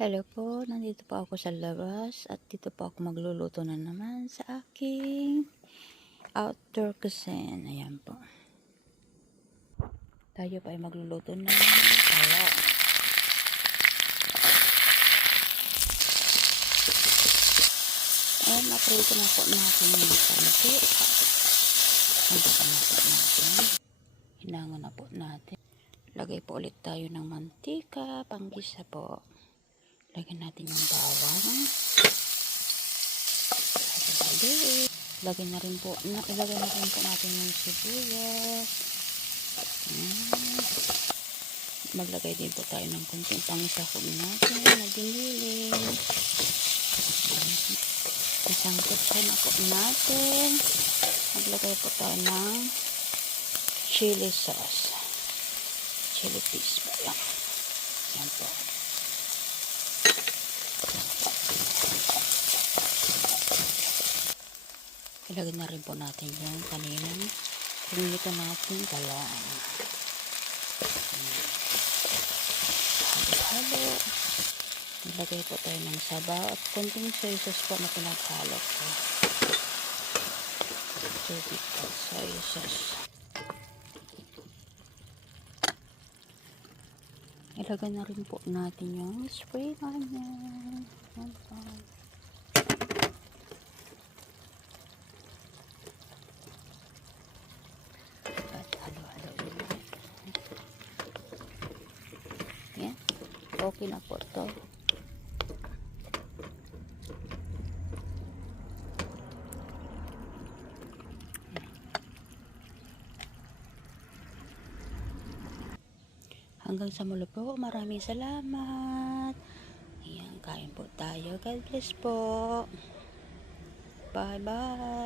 Hello po, nandito po ako sa labas at dito po ako magluluto na naman sa aking outdoor cuisine. Ayan po. Tayo pa ay magluluto ng talong. Ayan, naprito na po natin yung panti. Hinangan na po natin. Hinangan na po natin. Lagay po ulit tayo ng mantika, panggisa po. Lagyan natin yung bawang. Ilagay na rin po natin yung sibuyas. Maglagay din po tayo ng kunting pangisahog natin na giniling. Isang kutsa na po natin. Maglagay po tayo ng chili sauce. Chili paste po yan. Yan po. Ilagay na rin po natin yung kaninang pinito natin talong. Halo-halo. Ilagay po tayo ng sabaw at konting soy sauce po na pinaghalo ko. Tubig at soy sauce. Ilagay na rin po natin yung spring onion. Yan po. Yan. Okay na po ito. Hanggang sa muli po. Maraming salamat. Ayan, kain po tayo. God bless po. Bye-bye.